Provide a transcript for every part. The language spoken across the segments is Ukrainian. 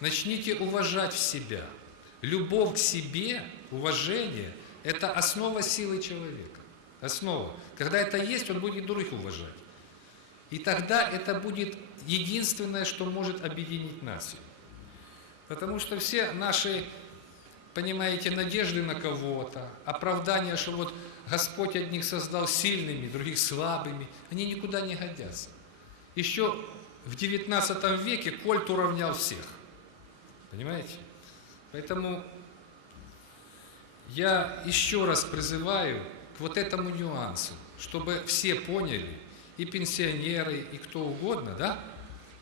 начните уважать в себя. Любовь к себе, уважение – это основа силы человека. Основа. Когда это есть, он будет других уважать. И тогда это будет единственное, что может объединить нацию. Потому что все наши, понимаете, надежды на кого-то, оправдания, что вот Господь одних создал сильными, других слабыми, они никуда не годятся. Еще в XIX веке Кольт уравнял всех. Понимаете? Поэтому я еще раз призываю к вот этому нюансу, чтобы все поняли, и пенсионеры, и кто угодно, да,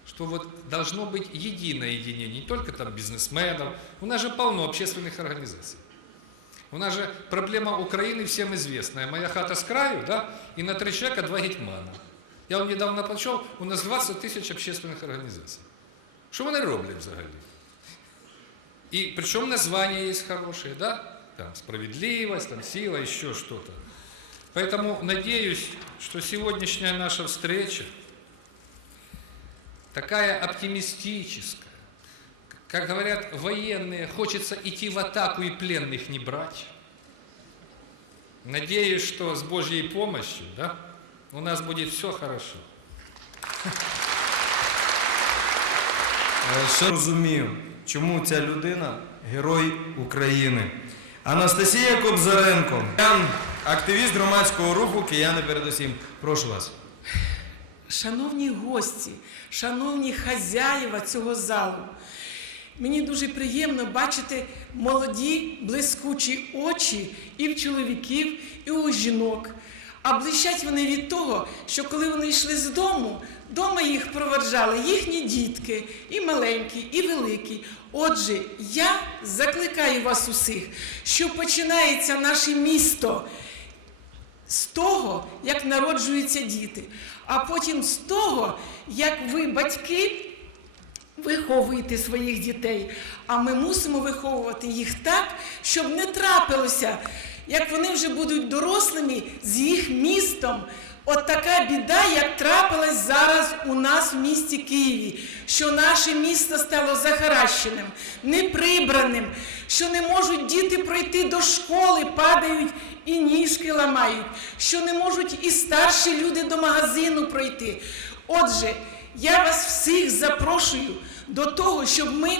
что вот должно быть единое единение, не только там бизнесменов. У нас же полно общественных организаций. У нас же проблема Украины всем известная. Моя хата с краю, да, и на три человека два гетьмана. Я вам недавно почув, у нас 20 тисяч общественних організацій. Що вони роблять взагалі? И причем название есть хорошее, да? Там справедливость, там сила, еще что-то. Поэтому надеюсь, что сегодняшняя наша встреча такая оптимистическая. Как говорят военные, хочется идти в атаку и пленных не брать. Надеюсь, что с Божьей помощью, да, у нас будет все хорошо. Е, Ще розумію, чому ця людина герой України. Анастасія Кобзаренко, активіст громадського руху Кияни передусім. Прошу вас. Шановні гості, шановні хазяїва цього залу, мені дуже приємно бачити молоді, блискучі очі і в чоловіків, і у жінок. А блищать вони від того, що коли вони йшли з дому, дома їх проваджали їхні дітки, і маленькі, і великі. Отже, я закликаю вас усіх, що починається наше місто з того, як народжуються діти, а потім з того, як ви, батьки, виховуєте своїх дітей. А ми мусимо виховувати їх так, щоб не трапилося, як вони вже будуть дорослими з їх містом. От така біда, як трапилась зараз у нас в місті Києві, що наше місто стало захаращеним, неприбраним, що не можуть діти пройти до школи, падають і ніжки ламають, що не можуть і старші люди до магазину пройти. Отже, я вас всіх запрошую до того, щоб ми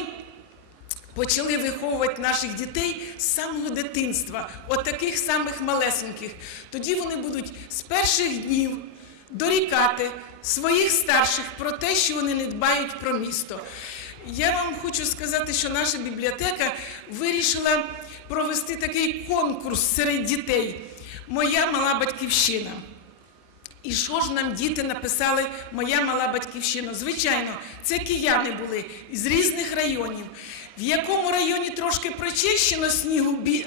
почали виховувати наших дітей з самого дитинства, от таких самих малесеньких. Тоді вони будуть з перших днів дорікати своїх старших про те, що вони не дбають про місто. Я вам хочу сказати, що наша бібліотека вирішила провести такий конкурс серед дітей. Моя мала батьківщина. І що ж нам діти написали Моя мала батьківщина? Звичайно, це кияни були з різних районів. В якому районі трошки прочищено снігу бі-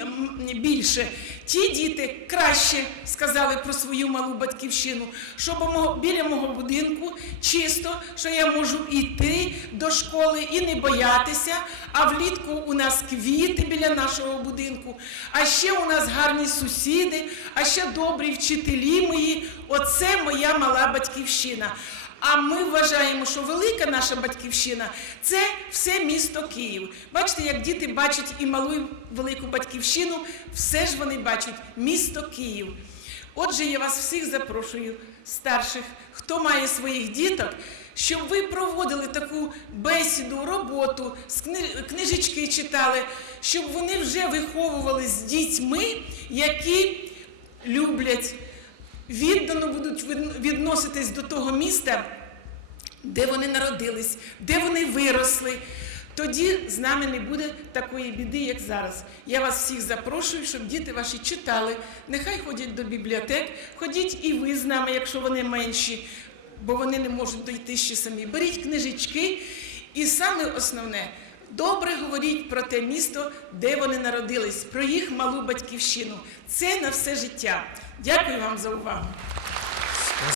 більше, ті діти краще сказали про свою малу батьківщину, що біля мого будинку чисто, що я можу йти до школи і не боятися. А влітку у нас квіти біля нашого будинку, а ще у нас гарні сусіди, а ще добрі вчителі мої. Оце моя мала батьківщина. А ми вважаємо, що велика наша батьківщина це все місто Київ. Бачите, як діти бачать і малу і велику батьківщину, все ж вони бачать місто Київ. Отже, я вас всіх запрошую, старших, хто має своїх діток, щоб ви проводили таку бесіду, роботу, книжечки читали, щоб вони вже виховували з дітьми, які люблять віддано будуть від- відноситись до того міста, де вони народились, де вони виросли. Тоді з нами не буде такої біди, як зараз. Я вас всіх запрошую, щоб діти ваші читали. Нехай ходять до бібліотек, ходіть і ви з нами, якщо вони менші, бо вони не можуть дойти ще самі. Беріть книжечки, і саме основне. Добре говоріть про те місто, де вони народились, про їх малу батьківщину. Це на все життя. Дякую вам за увагу.